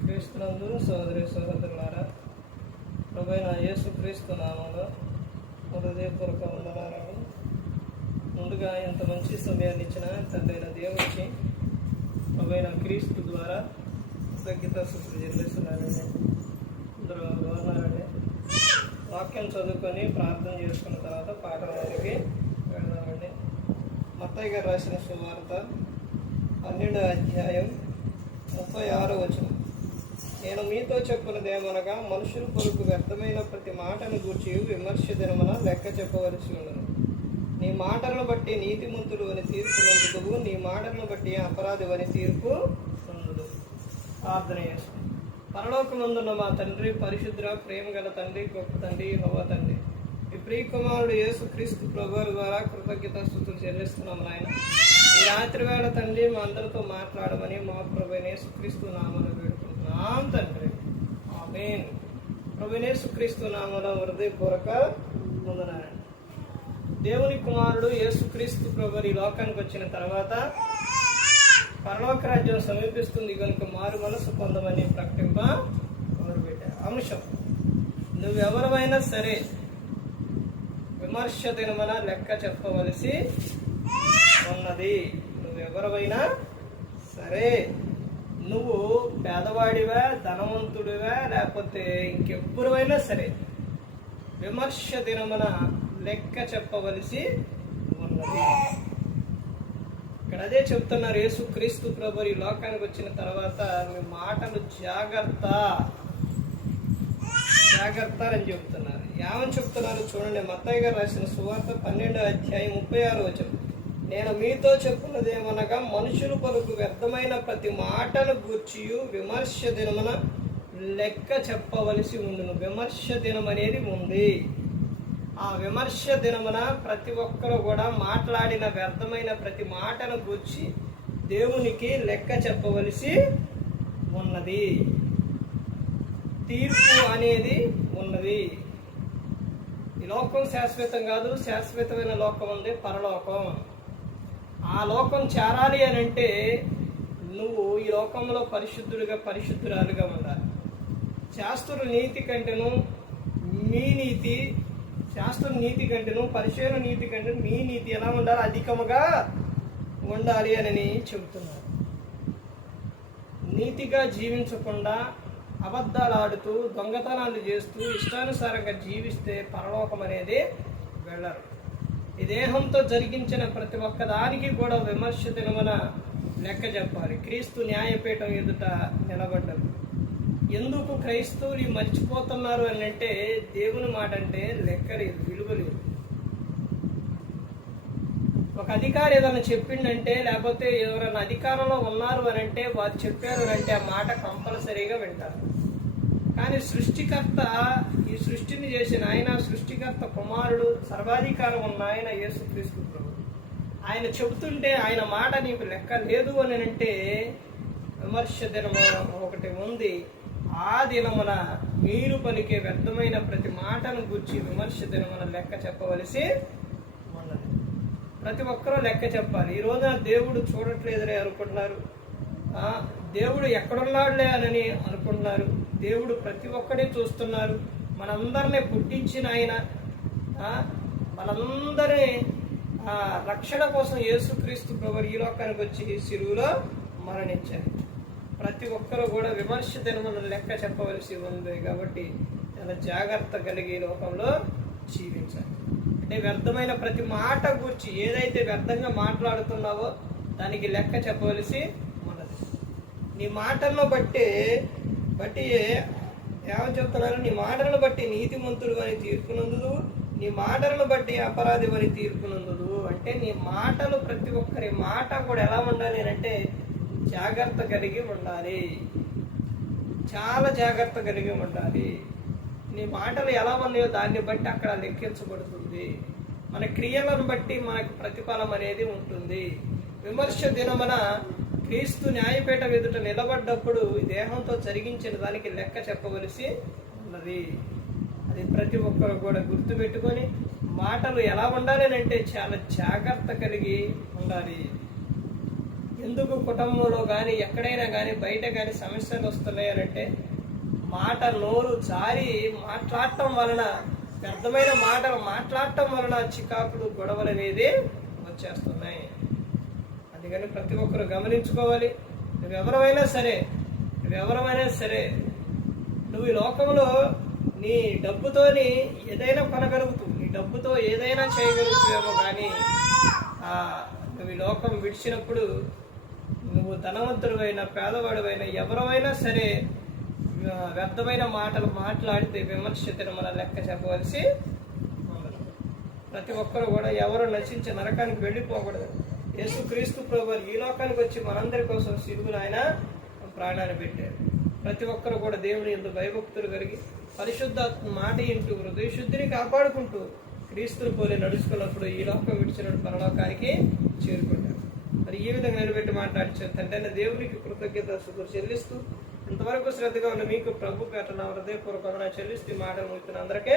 క్రీస్తునందు సోదరి సోదరులారా ప్రభైన యేసు క్రీస్తు నామంలో హృదయపూర్వక వందనాలను ముందుగా ఇంత మంచి సమయాన్ని ఇచ్చిన తండ్రైన దేవుడికి ప్రభైన క్రీస్తు ద్వారా కృతజ్ఞత స్థుతులు చెల్లిస్తున్నానండి అందరూ బాగున్నారండి వాక్యం చదువుకొని ప్రార్థన చేసుకున్న తర్వాత పాఠంలోకి వెళ్దామండి. మత్తయ్య గారు రాసిన సువార్త పన్నెండో అధ్యాయం ముప్పై ఆరో వచనం. నేను మీతో చెప్పున్నదేమనగా మనుషుల కొరకు వ్యర్థమైన ప్రతి మాటను గూర్చి విమర్శ దినమున లెక్క చెప్పవలసి ఉండను నీ మాటలను బట్టి నీతిమంతుడు అని తీర్పు నందుకు నీ మాటలను బట్టి అపరాధి అని తీర్పు నందుదు ప్రార్థన పరలోకమందున్న మా తండ్రి పరిశుద్ర ప్రేమ గల తండ్రి గొప్ప తండ్రి హోవ తండ్రి. ఈ ప్రియ కుమారుడు యేసు క్రీస్తు ప్రభు ద్వారా కృతజ్ఞత స్థుతులు చెల్లిస్తున్నాం నాయన. రాత్రివేళ రాత్రి వేళ తండ్రి మా అందరితో మాట్లాడమని మా ప్రభునే సుక్రీస్తు నామను వేడుకుంటున్నాం తండ్రి. ఆమెన్. ప్రభునే సుక్రీస్తు నామన హృదయపూర్వక ముందునారండి దేవుని కుమారుడు యేసుక్రీస్తు ప్రభు ఈ లోకానికి వచ్చిన తర్వాత పరలోక రాజ్యం సమీపిస్తుంది కనుక మారు మనసు పొందమని ప్రకటింప మొదలుపెట్టారు. అంశం నువ్వెవరమైనా సరే విమర్శ దినమన లెక్క చెప్పవలసి ఉన్నది నువ్వెవరవైనా సరే నువ్వు పేదవాడివా ధనవంతుడివా లేకపోతే ఇంకెప్పుడైనా సరే విమర్శ దినమున లెక్క చెప్పవలసి ఉన్నది. ఇక్కడ అదే చెప్తున్నారు యేసు క్రీస్తు ప్రభు ఈ లోకానికి వచ్చిన తర్వాత మీ మాటలు జాగ్రత్త. జాగ్రత్త అని చెప్తున్నారు. ఏమని చెప్తున్నారు? చూడండి మత్తయ్య గారు రాసిన సువార్త పన్నెండో అధ్యాయం ముప్పై ఆరు వచనం. నేను మీతో చెప్పున్నది ఏమనగా మనుషులు పలుకు వ్యర్థమైన ప్రతి మాటను గూర్చి విమర్శ దినమున లెక్క చెప్పవలసి ఉండును. విమర్శ దినం అనేది ఉంది. ఆ విమర్శ దినమున ప్రతి ఒక్కరు కూడా మాట్లాడిన వ్యర్థమైన ప్రతి మాటను గూర్చి దేవునికి లెక్క చెప్పవలసి ఉన్నది. తీర్పు అనేది ఉన్నది. ఈ లోకం శాశ్వతం కాదు శాశ్వతమైన లోకం ఉంది పరలోకం. ఆ లోకం చేరాలి అని అంటే నువ్వు ఈ లోకంలో పరిశుద్ధుడిగా పరిశుద్ధురాలుగా ఉండాలి. శాస్త్రుల నీతి కంటేను మీ నీతి శాస్త్ర నీతి కంటేను పరిశీలన నీతి కంటే మీ నీతి ఎలా ఉండాలి? అధికముగా ఉండాలి అని చెబుతున్నారు నీతిగా జీవించకుండా అబద్ధాలు ఆడుతూ దొంగతనాలు చేస్తూ ఇష్టానుసారంగా జీవిస్తే పరలోకం అనేది వెళ్ళరు. ఈ దేహంతో జరిగించిన ప్రతి ఒక్క దానికి కూడా విమర్శ దినమున లెక్క చెప్పాలి. క్రీస్తు న్యాయపీఠం ఎదుట నిలబడ్డారు ఎందుకు క్రైస్తవులు మర్చిపోతున్నారు అని అంటే దేవుని మాట అంటే లెక్క లేదు విలువ లేదు. ఒక అధికారి ఏదైనా చెప్పిండంటే లేకపోతే ఎవరైనా అధికారంలో ఉన్నారు అని అంటే వారు చెప్పారు అంటే ఆ మాట కంపల్సరీగా వింటారు. కానీ సృష్టికర్త ఈ సృష్టిని చేసిన ఆయన సృష్టికర్త కుమారుడు సర్వాధికారం ఉన్న ఆయన యేసుక్రీస్తు ప్రభు. ఆయన చెబుతుంటే ఆయన మాట నీకు లెక్క లేదు అని అంటే విమర్శ దినము ఒకటి ఉంది. ఆ దినమున మీరు పలికే వ్యర్థమైన ప్రతి మాటను గుర్చి విమర్శ దినమున లెక్క చెప్పవలసి ఉన్నది. ప్రతి ఒక్కరూ లెక్క చెప్పాలి. ఈ రోజున దేవుడు చూడట్లేదని అనుకుంటున్నారు. దేవుడు ఎక్కడున్నాడులే అని అనుకుంటున్నారు. దేవుడు ప్రతి ఒక్కడే చూస్తున్నారు. మనందరినీ పుట్టించిన ఆయన ఆ, మనందరి రక్షణ కోసం యేసుక్రీస్తు ప్రభు ఈ లోకానికి వచ్చి సిరువులో మరణించారు ప్రతి ఒక్కరూ కూడా విమర్శ దినమున లెక్క చెప్పవలసి ఉంది కాబట్టి చాలా జాగ్రత్త కలిగి లోకంలో జీవించాలి. అంటే వ్యర్థమైన ప్రతి మాట గురించి ఏదైతే వ్యర్థంగా మాట్లాడుతున్నావో దానికి లెక్క చెప్పవలసి ఉన్నది. నీ మాటలను బట్టే బట్టి ఏమని చెప్తున్నారు నీ మాటలను బట్టి నీతిమంతుడు అని తీర్పునందుదు నీ మాటలను బట్టి అపరాధి అని తీర్పునందుదు. అంటే నీ మాటలు ప్రతి ఒక్కరి మాట కూడా ఎలా ఉండాలి అని అంటే జాగ్రత్త కలిగి ఉండాలి. చాలా జాగ్రత్త కలిగి ఉండాలి. నీ మాటలు ఎలా ఉన్నాయో దాన్ని బట్టి అక్కడ లెక్కించబడుతుంది. మన క్రియలను బట్టి మనకు ప్రతిఫలం అనేది ఉంటుంది. విమర్శ దినమన క్రీస్తు న్యాయపేట ఎదుట నిలబడ్డప్పుడు దేహంతో జరిగించిన దానికి లెక్క చెప్పవలసి ఉన్నది. అది ప్రతి ఒక్కరు కూడా గుర్తుపెట్టుకొని మాటలు ఎలా ఉండాలి అంటే చాలా జాగ్రత్త కలిగి ఉండాలి. ఎందుకు కుటుంబంలో కానీ ఎక్కడైనా కానీ బయట కానీ సమస్యలు వస్తున్నాయి అంటే మాట నోరు జారి మాట్లాడటం వలన వ్యర్థమైన మాటలు మాట్లాడటం వలన చికాకులు గొడవలు అనేది వచ్చేస్తున్నాయి. అందుకని ప్రతి ఒక్కరు గమనించుకోవాలి. నువ్వు ఎవరమైనా సరే నువ్వు ఎవరమైనా సరే నువ్వు ఈ లోకంలో నీ డబ్బుతోని ఏదైనా కొనగలుగుతావు. నీ డబ్బుతో ఏదైనా చేయగలుగుతావేమో కానీ నువ్వు ఈ లోకం విడిచినప్పుడు నువ్వు ధనవంతుడైన పేదవాడువైన ఎవరైనా సరే వ్యర్థమైన మాటలు మాట్లాడితే విమర్శితను మన లెక్క చెప్పవలసి ప్రతి ఒక్కరు కూడా ఎవరు నశించి నరకానికి వెళ్ళిపోకూడదు. యేసు క్రీస్తు ప్రభు ఈ లోకానికి వచ్చి మనందరి కోసం సిరుగులు ఆయన ప్రాణాన్ని పెట్టారు. ప్రతి ఒక్కరు కూడా దేవుని ఎందు భయభక్తులు కలిగి పరిశుద్ధాత్మ మాట ఇంటూ హృదయ శుద్ధిని కాపాడుకుంటూ క్రీస్తుని పోలి నడుచుకున్నప్పుడు ఈ లోకం విడిచిన పరలోకానికి చేరుకుంటారు. మరి ఈ విధంగా నిలబెట్టి మాట్లాడి తండ్రి దేవునికి కృతజ్ఞత చెల్లిస్తూ ఇంతవరకు శ్రద్ధగా ఉన్న మీకు ప్రభు పేట నా హృదయపూర్వకంగా చెల్లిస్తూ ఈ మాటలు ముగిస్తున్న అందరికీ